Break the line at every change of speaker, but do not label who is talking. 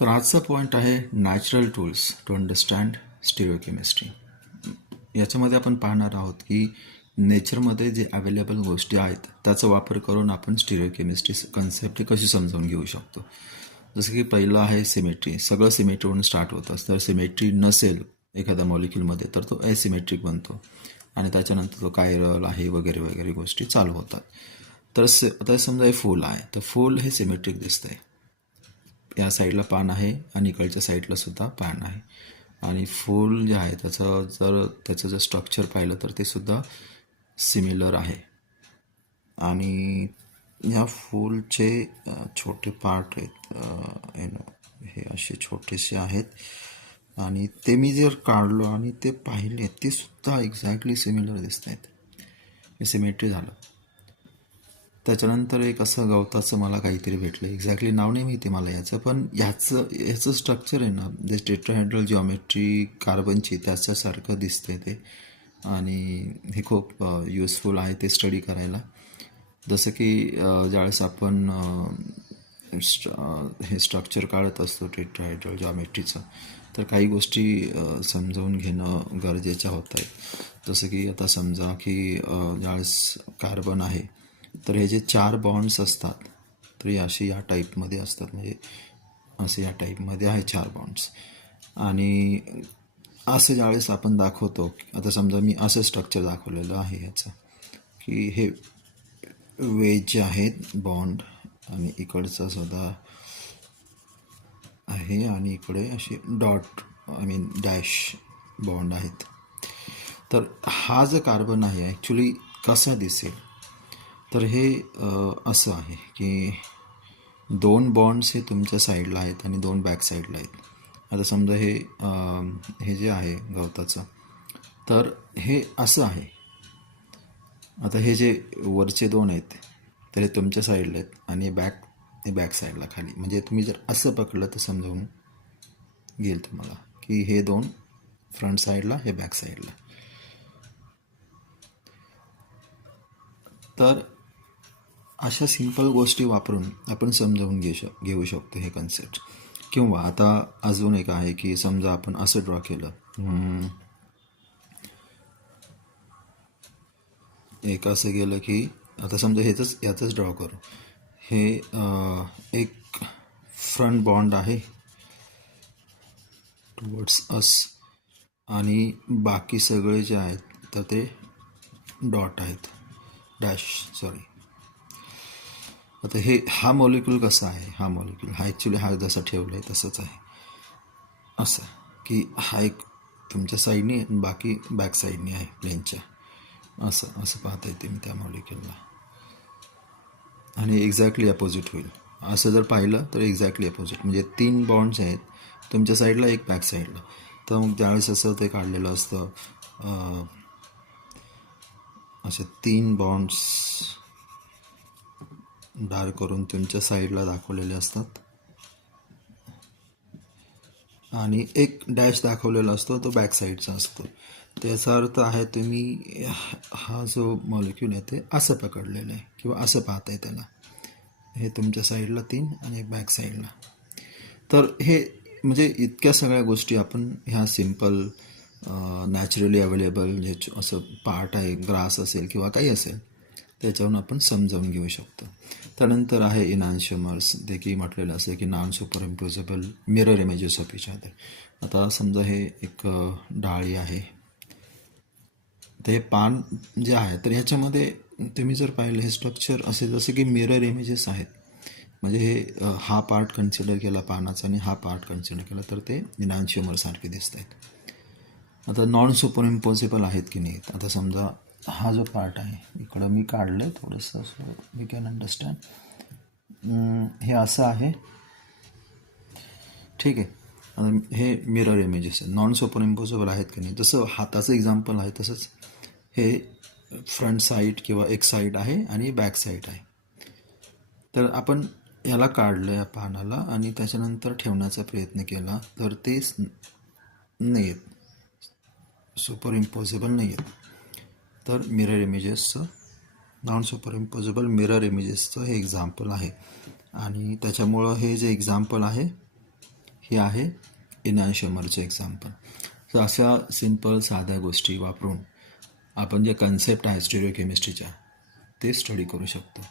तर आजचा पॉईंट आहे natural tools to understand stereochemistry याच्यामध्ये आपण पाहणार आहोत की नेचरमध्ये जे अवेलेबल गोष्टी आहेत त्याचा वापर करून आपण स्टिरिओकेमिस्ट्री कन्सेप्ट कशी समजावून घेऊ शकतो? जसं की पहिलं आहे सिमेट्री सगळं सिमेट्रीवरून स्टार्ट होतं तर सिमेट्री नसेल एखाद्या मॉलिक्यूलमध्ये तर तो एसिमेट्रिक बनतो. आणि त्याच्यानंतर तो कायरल आहे वगैरे वगैरे गोष्टी चालू होतात. तर से आता समजा हे फूल आहे. तर फूल हे सिमेट्रिक दिसतं आहे या साईडला पान आहे आणि इकडच्या साईडला सुद्धा पान आहे. आणि फूल जे आहे त्याचं जर त्याचं जर स्ट्रक्चर पाहिलं तर ते सुद्धा सिमिलर आहे. आणि ह्या फूलचे छोटे पार्ट आहेत हे असे छोटेसे आहेत. आणि ते मी जर काढलो आणि ते पाहिले ते सुद्धा एक्झॅक्टली सिमिलर दिसत आहेत हे सिमेट्री झालं. त्याच्यानंतर एक असं गवताचं मला काहीतरी भेटलं. एक्झॅक्टली नाव नाही माहिती मला याचं पण ह्याचं ह्याचं स्ट्रक्चर आहे ना जे टेट्राहायड्रल जॉमेट्री कार्बनची त्याच्यासारखं दिसतंय ते. आणि हे खूप युजफुल आहे ते स्टडी करायला. जसं की ज्यावेळेस आपण हे स्ट्रक्चर काढत असतो टेट्राहायड्रल जॉमेट्रीचं तर काही गोष्टी समजावून घेणं गरजेच्या होत आहेत जसं की आता समजा की ज्यावेळेस कार्बन आहे तर हे जे चार बॉन्ड्स असतात तर हे असे या टाईपमध्ये असतात. म्हणजे असे या टाईपमध्ये आहे चार बॉन्ड्स आणि असं ज्यावेळेस आपण दाखवतो आता समजा मी असं स्ट्रक्चर दाखवलेलं आहे याचं की हे वेज जे आहेत बॉन्ड आणि इकडचा सुद्धा आहे आणि इकडे असे dot I mean dash bond आहेत. तर हा जो कार्बन आहे ॲक्च्युली कसा दिसेल? तर हे असं आहे की दोन बॉन्ड्स हे तुमच्या साईडला आहेत आणि दोन बॅक साईडला आहेत. आता समजा हे हे जे आहे गवताचं तर हे असं आहे. आता हे जे वरचे दोन आहेत तर हे तुमच्या साईडला आहेत आणि बॅक हे बॅक साईडला खाली. म्हणजे तुम्ही जर असं पकडलं तर समजावून घेईल तुम्हाला की हे दोन फ्रंट साईडला हे बॅक साईडला तर अशा सिंपल गोष्टी वापरून आपण समजावून घेऊ शक घेऊ शकतो हे कन्सेप्ट किंवा आता अजून एक आहे की समजा आपण असं ड्रॉ केलं. एक असं गेलं की आता समजा ह्याचंच ह्याचंच ड्रॉ करू. हे एक फ्रंट बॉन्ड आहे. टुवर्ड्स अस आणि बाकी सगळे जे आहेत तर ते डॉट आहेत. डॅश सॉरी आता हे हा मॉलिक्यूल कसा आहे? हा मॉलिक्यूल हा ॲक्च्युली हा जसा ठेवला आहे तसंच आहे. असं. की हा एक तुमच्या साईडनी आणि बाकी बॅक साईडनी आहे प्लेनच्या असं असं पाहता येते मी त्या मॉलिक्यूलला आणि एक्झॅक्टली अपोजिट होईल. असं जर पाहिलं तर एक्झॅक्टली अपोजिट म्हणजे तीन बॉन्ड्स आहेत तुमच्या साईडला एक बॅक साईडला तर मग त्यावेळेस असं ते काढलेलं असतं असे तीन बॉन्ड्स डार्क करून तुमच्या साईडला दाखवलेले असतात. आणि एक डॅश दाखवलेला असतो तो बॅक साईडचा असतो. त्याचा अर्थ आहे तुम्ही हा जो मॉलिक्यूल आहे ते असं पकडलेलं आहे किंवा असं पाहताय त्याला. हे तुमच्या साईडला तीन आणि एक बॅक साईडला. तर हे म्हणजे इतक्या सगळ्या गोष्टी आपण ह्या सिंपल नॅचरली अवेलेबल जे असं पार्ट आहे ग्रास असेल किंवा काही असेल त्याच्यावरून आपण समजावून घेऊ शकतो. त्यानंतर आहे इनान्शियमर्स जे की म्हटलेलं असं की non superimposable mirror images of each other. आता समजा हे एक डाळी आहे. ते पान जे आहे तर ह्याच्यामध्ये तुम्ही जर पाहिलं हे स्ट्रक्चर असे जसे की मिरर इमेजेस आहेत. म्हणजे हे हा पार्ट कन्सिडर केला पानाचा आणि हा पार्ट कन्सिडर केला तर ते इनान्शियमरसारखे दिसत आहेत आता नॉन सुपर इम्पॉसिबल आहेत की नाहीत? आता समजा हा जो पार्ट आहे इकडं मी काढलं आहे थोडंसं असं वी कॅन अंडरस्टँड हे असं आहे. ठीक आहे. आता हे मिरर इमेजेस आहेत. नॉन सुपर इम्पॉसिबल आहेत की नाही? जसं हाताचं एक्झाम्पल आहे तसंच हे फ्रंट साईड किंवा एक साईड आहे आणि बॅक साईड आहे. तर आपण याला काढलं या पानाला आणि त्याच्यानंतर ठेवण्याचा प्रयत्न केला तर तेच नाही आहेत सुपर इम्पॉसिबल नाही आहेत तर मिरर इमेजेसचं नॉन सुपर इम्पॉसिबल मिरर इमेजेसचं हे एक्झाम्पल आहे. आणि त्याच्यामुळं हे जे एक्झाम्पल आहे हे आहे इनॅशमरचं एक्झाम्पल तर अशा सिंपल साध्या गोष्टी वापरून आपण जे कन्सेप्ट आहे स्टिरिओकेमिस्ट्रीच्या ते स्टडी करू शकतो.